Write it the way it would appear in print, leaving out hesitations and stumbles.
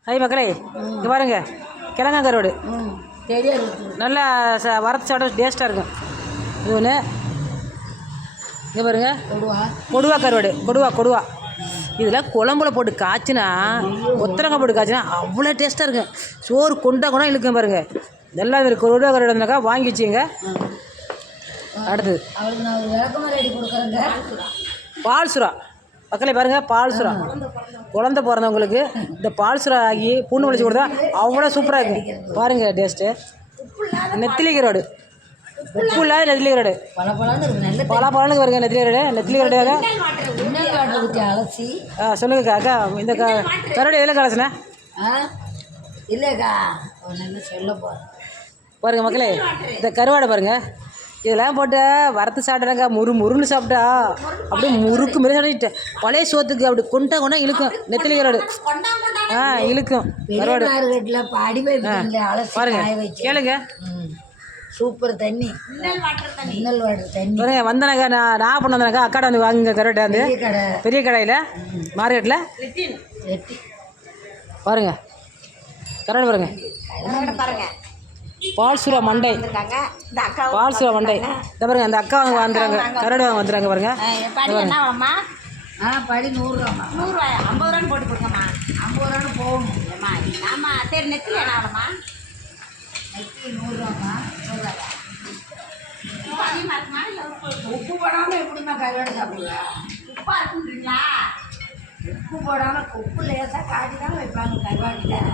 ஐ மக்களே இங்கே பாருங்க கிழங்கா கருவாடு நல்லா வரத்து சாப்பிட டேஸ்ட்டாக இருக்கும். இது ஒன்று இங்கே பாருங்க கொடுவா கருவாடு கொடுவா இதில் குழம்புல போட்டு காய்ச்சினா ஒத்தரங்காய் போட்டு காய்ச்சினா அவ்வளோ டேஸ்ட்டாக இருக்கும். சோறு கொண்டா கூட இழுக்கும் பாருங்கள். இதெல்லாம் இது கொடுவா கருவாடு இருந்தாக்கா வாங்கி வச்சுங்க. அடுத்தது பால் சுறா மக்களே பாருங்கள். பால் சுறா குழந்த பிறந்தவங்களுக்கு இந்த பால் சுறா ஆகி பூண்டு வலிச்சு கொடுத்தா அவ்வளோ சூப்பராக இருக்கும் பாருங்கள் டேஸ்ட்டு. நெத்திலி கருவாடு உப்பு இல்லாத நெத்திலி கருவாடு பல வருங்க. நெத்திலி கருவாடு அலசி சொல்லுங்கக்கா. அக்கா இந்த கருவாடு எதில் கலசுனே இல்லைக்கா சொல்ல போகிறேன் பாருங்கள் மக்களே. இந்த கருவாடை பாருங்கள். இதெல்லாம் போட்டு வரத்து சாப்பிட்றாங்க. முருன்னு சாப்பிட்டா அப்படியே முறுக்கு மாரி சாப்பிட்டு பழைய சோத்துக்கு அப்படி கொண்டா இழுக்கும். நெத்திலி கருவாடு இழுக்கும் கருவாடு. பாருங்க கேளுங்க. சூப்பர் தண்ணி மின்னல் வாட்டர் தண்ணி பாருங்க. வந்தனாக்கா நான் பண்ண வந்தனாக்கா அக்காடை வந்து வாங்குங்க கருவாட்டை வந்து பெரிய கடையில் மார்க்கெட்டில் பாருங்க கருவாடு பாருங்க. பால் சுறா மண்டை இந்த பாருங்க. அந்த அக்கா வாங்க வந்துடுறாங்க கருவாடு வாங்க வந்துடுறாங்க பாருங்க. படி 100 ரூபாம்மா 100 ரூபாயா 50 ரூபான்னு போட்டு கொடுங்கம்மா. 50 ரூபான்னு போகணும். ஆமாம் சரி நெத்தில என்ன ஆகணும்மா? நெத்தி 100 ரூபாம்மா 100 ரூபாயா அதிகமாக இருக்குமா இல்லை உப்பு போடாமல் எப்படிம்மா கருவாடு சாப்பிடுவா? உப்பாக இருக்குன்றீங்களா? உப்பு போடாமல் உப்பு லேசாக காட்டி தான் வைப்பாங்க கருவாட்டில்.